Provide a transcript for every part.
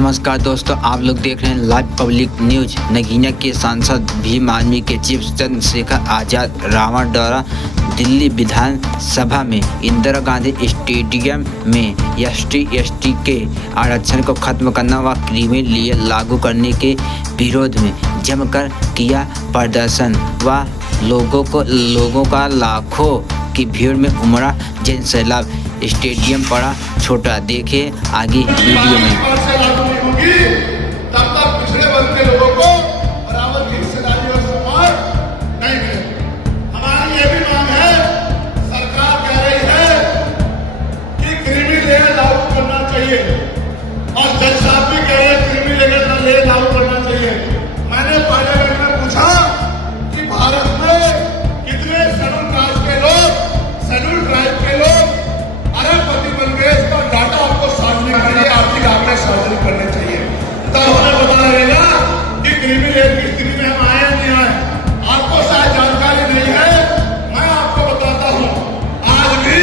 नमस्कार दोस्तों, आप लोग देख रहे हैं लाइव पब्लिक न्यूज। नगीना के सांसद भीम आर्मी के चीफ चंद्रशेखर आज़ाद रावण द्वारा दिल्ली विधानसभा में इंदिरा गांधी स्टेडियम में ST के आरक्षण को खत्म करना व क्रीमी लेयर लागू करने के विरोध में जमकर किया प्रदर्शन व लोगों का लाखों की भीड़ में उमड़ा जन सैलाब। स्टेडियम पड़ा छोटा, देखे आगे वीडियो में। तब तक पिछड़े वर्ग के लोगों को बराबर की हिस्सेदारी और सम्मान नहीं मिले। हमारी ये भी मांग है, सरकार कह रही है कि क्रीमी लेयर लागू करना चाहिए और जज साहब भी कह रहे हैं क्रीमी लेयर लागू करना चाहिए। मैंने पार्लियामेंट में पूछा कि भारत में कितने शेड्यूल कास्ट के लोग, शेड्यूल ट्राइब के लोग अरबपति बन गए, इसका डाटा आपको सार्वजनिक करने, आर्थिक आंकड़े सार्वजनिक करने चाहिए। तब हमें पता लगेगा कि क्रीमी लेयर की स्थिति में हम आए नहीं आए। आपको शायद जानकारी नहीं है, मैं आपको बताता हूं। आज भी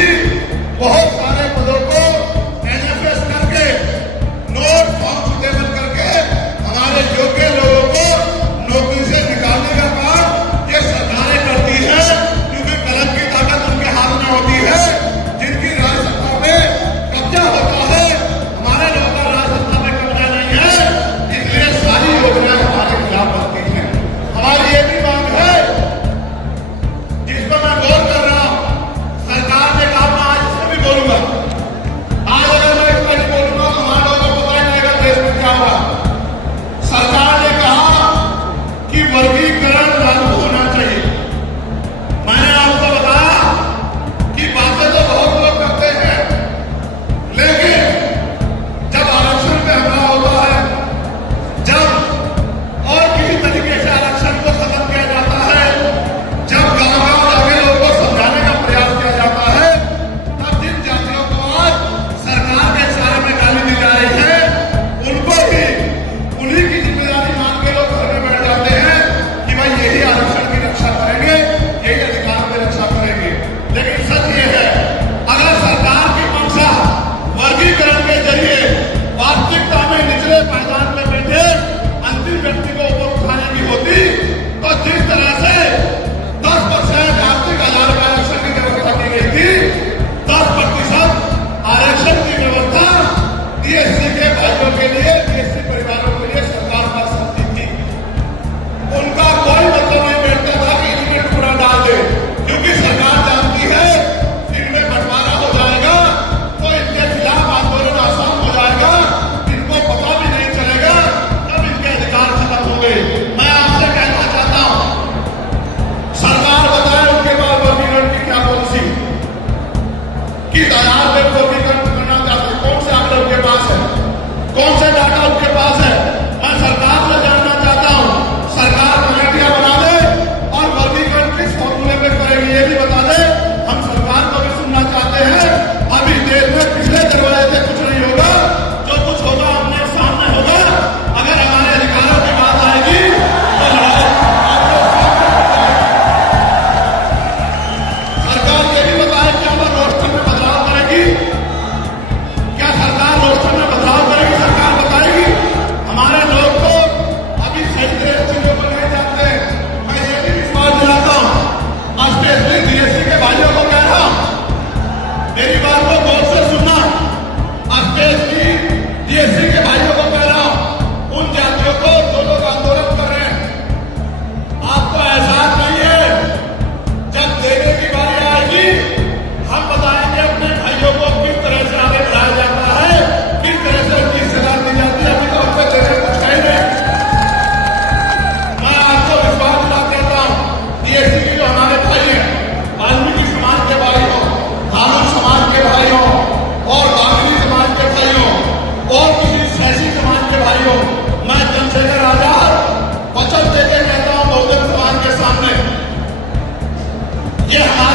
बहुत सारे पदों को NFS करके, नोट फॉर्म सुटेबल करके हमारे योग्य लोगों को नौकरी से निकालने का काम ये सरकारें करती है, क्योंकि कलम की ताकत उनके हाथ में होती है। जिनकी राजसत्ता पे कब्जा होता है, हमारे लोगों का राजसत्ता पे कब्जा नहीं है, इसलिए सारी योजनाएं हमारे खिलाफ बनती हैं। हमारी ये भी मांग है, जिस पर मैं गौर कर रहा हूं, सरकार ने कहा, मैं आज इसमें भी बोलूंगा। आज अगर मैं इस पर नहीं बोलूंगा तो हमारे लोगों को पता नहीं लगेगा देश में क्या हुआ। सरकार ने कहा कि वर्गीकरण लागू होना चाहिए। मैंने आपको बताया कि बातें तो बहुत लोग करते हैं, लेकिन जब आरक्षण पे हमला होता है, जब और किसी तरीके से आरक्षण को खत्म किया जाता है, जब गांव-गांव जाके लोगों को समझाने का प्रयास किया जाता है, तब जिन जातियों को आज सरकार के इशारे में गाली दी जा रही है, उनको भी उन्हीं की जिम्मेदारी मान के लोग घर में बैठ जाते हैं कि भाई यही आरक्षण की रक्षा करेंगे, यही अधिकार की रक्षा करेंगे। लेकिन सच ये है, अगर सरकार की मंशा वर्गीकरण के जरिए वास्तविकता में निचले पायदान में बैठे अंतिम व्यक्ति को ऊपर उठाने की होती, तो जिस तरह से 10% आर्थिक आधार पर आरक्षण की व्यवस्था की गई थी, 10% आरक्षण की व्यवस्था DSC के भाइयों के लिए, DSC परिवारों के लिए सरकार कर सकती थी। उनका कोई मतलब नहीं बैठता था कि इनमें टुकड़ा डाल दे, क्योंकि सरकार जानती है इनमें बंटवारा हो जाएगा तो इनके खिलाफ आंदोलन आसान हो जाएगा, इनको पता भी नहीं चलेगा, तब इनके अधिकार खत्म हो गए। मैं आपसे कहना चाहता हूं, सरकार बताए उनके बाद वर्गीकरण की क्या पॉलिसी, किस आधार पर वर्गीकरण करना चाहते, कौन से आंकड़े उनके पास है, कौन से डाटा उनके पास है। मैं सरकार से जानना चाहता हूं, सरकार कमेटियां बना दे और वर्गीकरण किस फॉर्मूले पे करेगी ये भी बता दे। हम सरकार को भी सुनना चाहते हैं। अभी देश में पिछले दरवाजे से कुछ नहीं होगा, जो कुछ होगा अपने सामने होगा। अगर हमारे अधिकारों की बात आएगी तो सरकार ये भी बताए क्या वो रोस्टर में बदलाव करेगी, क्या सरकार रोस्टर में बदलाव करेगी, सरकार बताएगी। हमारे लोग तो अभी सही चीजों को नहीं जानते। मैं ये भी विश्वास दिलाता हूं, स्पेशली DSC के भाइयों को कह रहा हूं, मेरी बात को गौर से सुनना। स्पेशली DSC के भाइयों को कह रहा हूं, उन जातियों को जो लोग आंदोलन कर रहे हैं, आपको एहसास नहीं है, जब देने की बारी आएगी हम बताएंगे अपने भाइयों को किस तरह से आगे बढ़ाया जाता है, किस तरह से उनकी हिस्सेदारी दी जाती है। अभी तो उनको देने कुछ है नहीं। मैं आपको विश्वास दिला देता हूं, DSC के जो हमारे भाई हैं, वाल्मीकि समाज के भाई हों, धानुक समाज के भाई हों, और गांधी समाज के भाई हों, और किसी शैक्षिक समाज के भाई हों, मैं चंद्रशेखर आजाद वचन देकर कहता हूं बहुजन समाज के सामने, ये हमारे